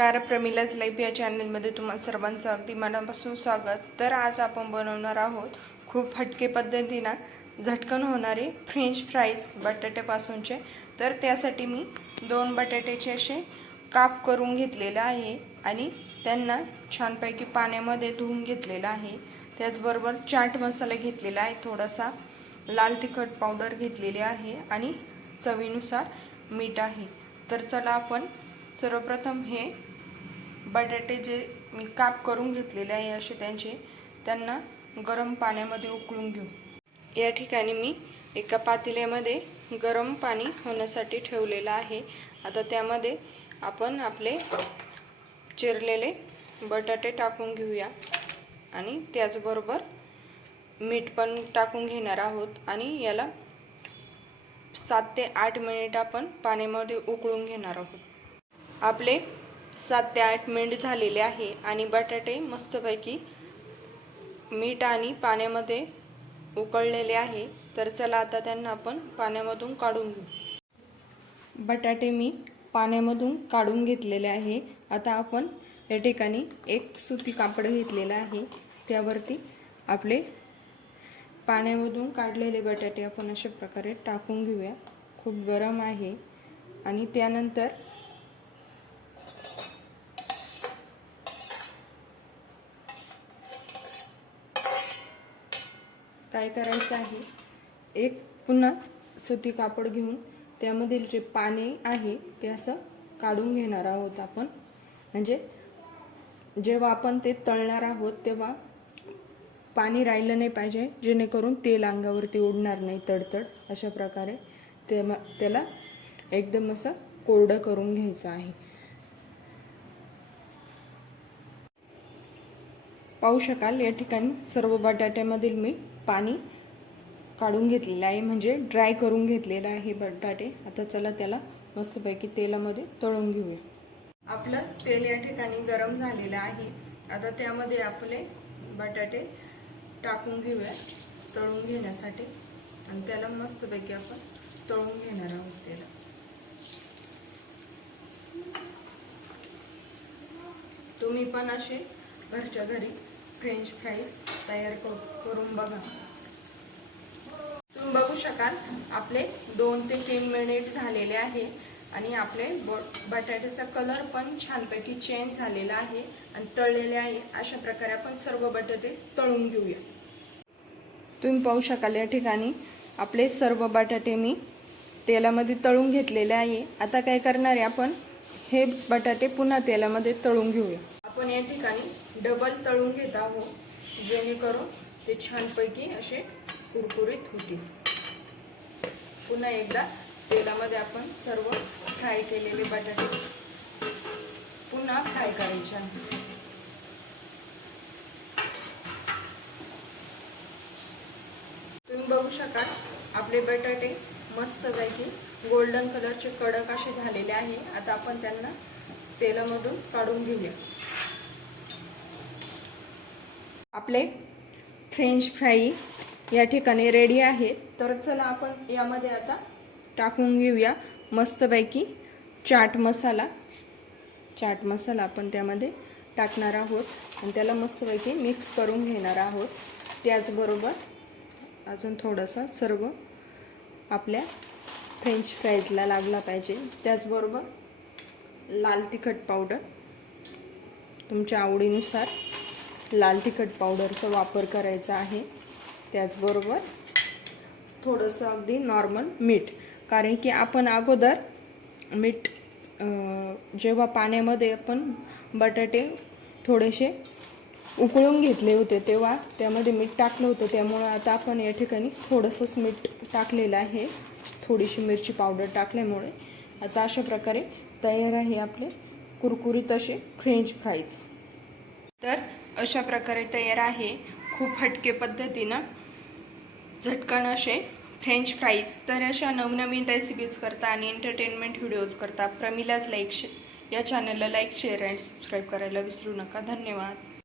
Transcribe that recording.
नमस्कार प्रमिलाज लाईफ या चॅनलमध्ये तुम्हा सर्वांचं अगदी मनापासून स्वागत. तर आज आपण बनवणार आहोत खूप हटके पद्धतीनं झटकन होणारे फ्रेंच फ्राईज बटाट्यापासूनचे तर त्यासाठी मी दोन बटाट्याचे असे काप करून घेतलेलं आहे आणि त्यांना छानपैकी पाण्यामध्ये धुवून घेतलेलं आहे. त्याचबरोबर चाट मसाला घेतलेला आहे थोडासा लाल तिखट पावडर घेतलेली आहे आणि चवीनुसार मीठ आहे. तर चला आपण सर्वप्रथम हे बटाटे जे मी काप करून घेतलेले आहे असे त्यांचे त्यांना गरम पाण्यामध्ये उकळून घेऊ. या ठिकाणी मी एका पातेल्यामध्ये गरम पाणी होण्यासाठी ठेवलेलं आहे. आता त्यामध्ये आपण आपले चिरलेले बटाटे टाकून घेऊया. आणि त्याचबरोबर मीठ पण टाकून घेणार आहोत. आणि याला सात ते आठ मिनिट आपण पाण्यामध्ये उकळून घेणार आहोत. आपले सात ते आठ मिनिट झालेले आहे आणि बटाटे मस्तपैकी मीठ आणि पाण्यामध्ये उकळलेले आहे. तर चला आता त्यांना आपण पाण्यामधून काढून घेऊ. बटाटे मी पाण्यामधून काढून घेतलेले आहे. आता आपण या ठिकाणी एक सुती कापड घेतलेलं आहे. त्यावरती आपले पाण्यामधून काढलेले बटाटे आपण अशा प्रकारे टाकून घेऊया. खूप गरम आहे. आणि त्यानंतर काय करायचं आहे? एक पुन्हा सुती कापड घेऊन त्यामधील जे पाने आहे ते असं काढून घेणार आहोत आपण. म्हणजे जेव्हा आपण ते तळणार आहोत तेव्हा पाणी राहिलं नाही पाहिजे जेणेकरून तेल अंगावरती उडणार नाही तडतड. अशा प्रकारे ते त्याला एकदम असं कोरडं करून घ्यायचं आहे. पाहू शकाल. या ठिकाणी सर्व बटाट्यामधील मी पाणी काढून घेतलेलं आहे. म्हणजे ड्राय करून घेतलेलं आहे बटाटे. आता चला त्याला मस्तपैकी तेलामध्ये तळून घेऊया. आपलं तेल या ठिकाणी गरम झालेलं आहे. आता त्यामध्ये आपले बटाटे टाकून घेऊया तळून घेण्यासाठी. आणि त्याला मस्तपैकी आपण तळून घेणार आहोत त्याला. तुम्ही पण असे घरच्या घरी फ्रेंच फ्राईज तयार करून बघा. तुम्ही बघू शकाल आपले दोन ते तीन मिनिट झालेले आहे आणि आपले बटाट्याचा कलर पण छानपैकी चेंज झालेला आहे आणि तळलेले आहे. अशा प्रकारे आपण सर्व बटाटे तळून घेऊया. तुम्ही पाहू शकाल या ठिकाणी आपले सर्व बटाटे मी तेलामध्ये तळून घेतलेले आहे. आता काय करणार आहे आपण? हेच बटाटे पुन्हा तेलामध्ये तळून घेऊया. आपण या ठिकाणी डबल तळून घेत आहोत जेणेकरून ते छानपैकी असे कुरकुरीत होतील. पुन्हा एकदा तेलामध्ये आपण सर्व फ्राय केलेले बटाटे पुन्हा फ्राय करायचे आहे. तुम्ही बघू शकाल आपले बटाटे मस्तपैकी गोल्डन कलरचे कडक असे झालेले आहे. आता आपण त्यांना तेलामधून काढून घेऊया. आपले फ्रेंच फ्राई या ठिकाणी रेडी आहे. तर चला आपण यामध्ये आता टाकून घेऊया मस्तपैकी चाट मसाला. चाट मसाला आपण त्यामध्ये टाकणार आहोत आणि त्याला मस्तपैकी मिक्स करून घेणार आहोत. त्याचबरोबर अजून थोडासा सर्व आपल्या फ्रेंच फ्राईजला लागला पाहिजे. त्याचबरोबर लाल तिखट पावडर तुमच्या आवडीनुसार लाल तिखट पावडरचा वापर करायचा आहे. त्याचबरोबर थोडंसं अगदी नॉर्मल मीठ. कारण की आपण अगोदर मीठ जेव्हा पाण्यामध्ये आपण बटाटे थोडेसे उकळून घेतले होते तेव्हा त्यामध्ये मीठ टाकलं होतं. त्यामुळं आता आपण या ठिकाणी थोडंसंच मीठ टाकलेलं आहे. थोडीशी मिरची पावडर टाकल्यामुळे. आता अशा प्रकारे तयार आहे आपले कुरकुरीत असे फ्रेंच फ्राईज. तर अशा प्रकारे तयार आहे. खूप हटके पद्धतीनं. झटकन असे फ्रेंच फ्राईज तर अशा नवनवीन रेसिपीज करता आणि एंटरटेनमेंट व्हिडिओज करता प्रमिलाज लाईक शे या चॅनलला लाईक शेअर अँड सबस्क्राईब करायला विसरू नका. धन्यवाद.